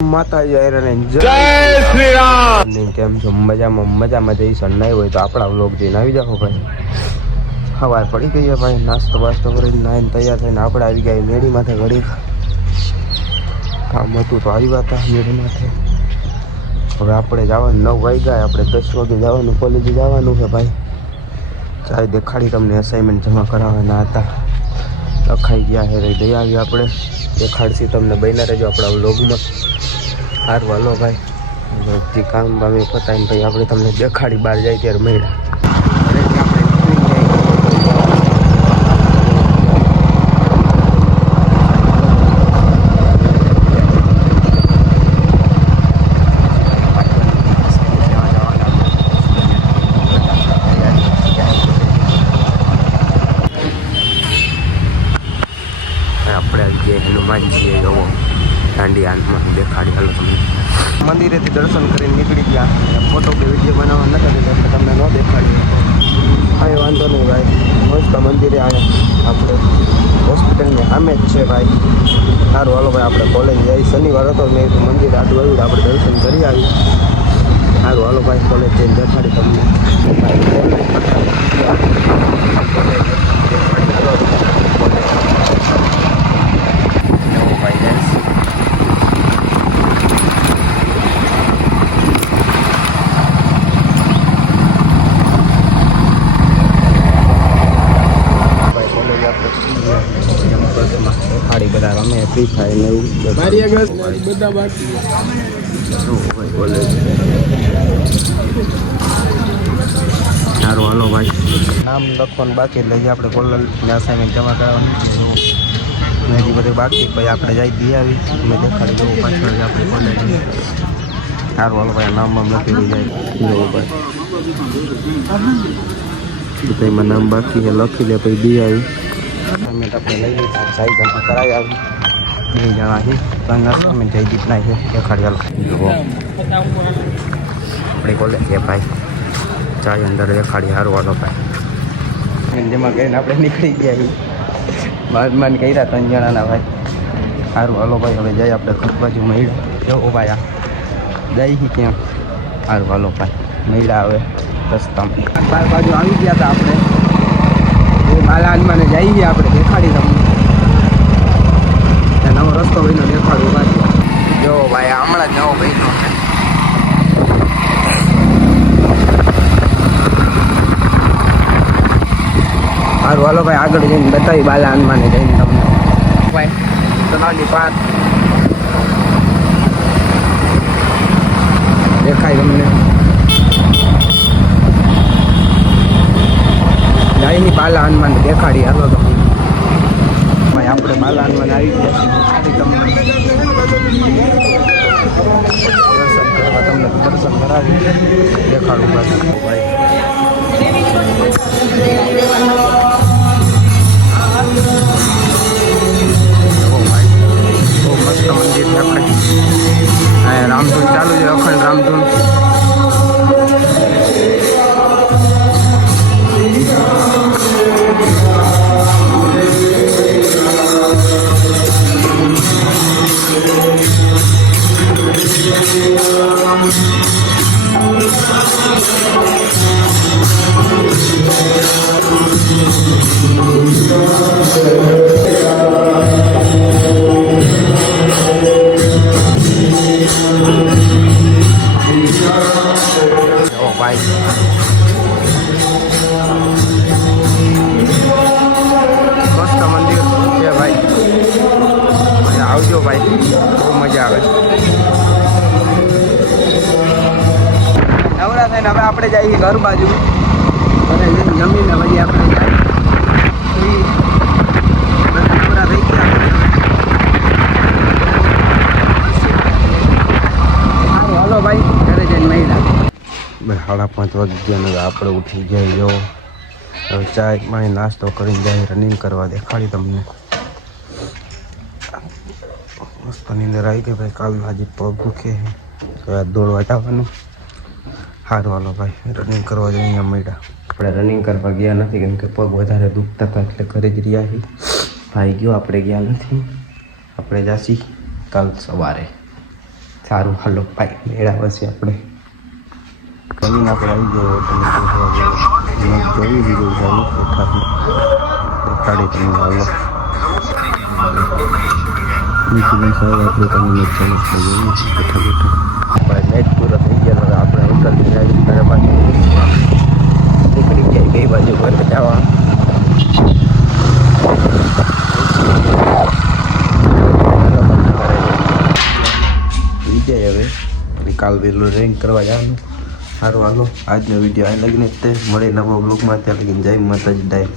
માતાજી જય શ્રી રામ। કેમ છો? મજામાં જઈશું નહીં હોય તો આપણા વ્લોગ જોઈને આવી જાઓ ભાઈ। સવાર પડી ગઈ ભાઈ, નાસ્તો વાસ્તો કરીને નાઈને તૈયાર થઈને આપણે આવી ગયા મેળી માથે। ઘડી કામ હતું તો આવ્યા હતા મેળી માથે। હવે આપણે જવાનું 9 વાગ્યા, આપણે 10 વાગે જવાનું, કોલેજે જવાનું છે ભાઈ। ચાય દેખાડી તમને, અસાઇનમેન્ટ જમા કરાવવાના હતા, લખાઈ ગયા છે, દઈ આવી આપણે દેખાડશી તમને, બન્યા રહેજો આપણા વ્લોગમાં। સારું હાલો ભાઈ, કામ બામે પતાવીને ભાઈ આપણે તમને દેખાડી બહાર જાય ત્યારે મળ્યા। આપણે આજે હનુમાનજીએ જવો દાંડી આંતમાં દેખાડી હાલો તમને। મંદિરેથી દર્શન કરીને નીકળી ગયા, ફોટો કે વિડીયો બનાવવા નતા દીધા એટલે તમને ન દેખાડી। કાંઈ વાંધો નહીં ભાઈ, મસ્ત મંદિરે આવ્યા આપણે, હોસ્પિટલની સામે જ છે ભાઈ। સારું હાલો ભાઈ, આપણે કોલેજ જઈ, શનિવાર હતો મેં મંદિર આટલું આવ્યું, આપણે દર્શન કરી આવી। સારું હાલો ભાઈ, કોલેજ જઈને દેખાડી તમને ખાડી બધા રમે, ફ્રી ફાયર ને એવું બધા બાકી। સારું હાલો ભાઈ, નામ લખવાનું બાકી એટલે આપણે કોલેજની અસાઇનમેન્ટ જમા કરવાનું હજી બધું બાકી, ભાઈ આપણે જઈ દઈ આવી, મેં દેખાડી જવું પાછળ આપણે કોલેજ। સારું હાલો ભાઈ, નામ લખી દઈ જાય જવું ભાઈ, એમાં નામ બાકી છે લખી લે પછી દઈ આવી। અસાઇનમેન્ટ આપણે લઈ લીધા, સાઈ જમા કરાવી આવી, 2 જણા છે, ત્રણ અસાઇનમેન્ટ જઈ દીધના છે દેખાડી હાલો। આપણે કોલેજ છે ભાઈ, ચાય અંદર દેખાડી। સારું હાલો ભાઈ, જમા કરીને આપણે નીકળી ગયા, માન કર્યા 3 જણાના ભાઈ। સારું હાલો ભાઈ, હવે જઈએ આપણે ઘર બાજુ મળ્યા જવો ભાઈ, આ જઈ ક્યાં? સારું હાલો ભાઈ, મળ્યા હવે રસ્તામાં બાર બાજુ આવી ગયા હતા આપણે, બાલાજમાં જઈએ આપણે, દેખાડી તમને નવો રસ્તો ભાઈનો દેખાડું ભાઈ। જો ભાઈ હમણાં જ નવો ભાઈનો સારું હાલો ભાઈ, આગળ જઈને બતાવી બાલા હનુમાને જઈને તમને ભાઈ, તલાવની પાર દેખાય તમને, જઈની બાલા હનુમાન દેખાડી હાલો તમને ભાઈ। આપણે બાલા હનુમાન આવી ગયા તમને દર્શન કરવા, તમને દર્શન કરાવી દેખાડું ભાઈ। બહુ મસ્ત મંદિર છે આપણે, રામધૂન ચાલુ છે, અખંડ રામધૂન। મસ્ત મંદિર છે ભાઈ, આવજો ભાઈ, બહુ મજા આવે। નવરા થઈને હવે આપણે જઈએ ઘર બાજુ, અને જમીને પછી આપણે નવરા થઈ ગયા। હાલો ભાઈ, ઘરે જઈને મળ્યા ભાઈ, 5:30 વાગી ગયા ને આપણે ઉઠી જાય જો, હવે ચાય પાણી નાસ્તો કરીને જાય રનિંગ કરવા, દેખાડી તમને મસ્ત નીંદર આવી ગઈ ભાઈ। કાલ આજે પગ દુખે છે, દોડવા જવાનું। સારું હાલો ભાઈ, રનિંગ કરવા જઈએ અહીંયા મળ્યા। આપણે રનિંગ કરવા ગયા નથી કેમ કે પગ વધારે દુખતા હતા એટલે ઘરે જ રહ્યા છીએ। ભાઈ ગયો, આપણે ગયા નથી, આપણે જાસી કાલ સવારે। સારું હાલો ભાઈ મેળાવે છે આપણે કવિને આપણે આવી ગયો જોઈ દીધું સારું દેખાડી તમને હાલો આપણે તમને ચાલુ થઈ ગયું બેઠા બેઠા આપણે મેચ પૂરો થઈ ગયો હવે આપણે ઉતરતી ગાડી ઘરે પાછી નીકળી જાય કઈ બાજુ ઘરે જવા વિજય હવે કાલ વહેલું રેન્ક કરવા જવાનું સારું હાલો આજનો વિડીયો આ લગીને જ તે મળે નવા બ્લોગમાં ત્યાં લગીને જય માતાજી ડાય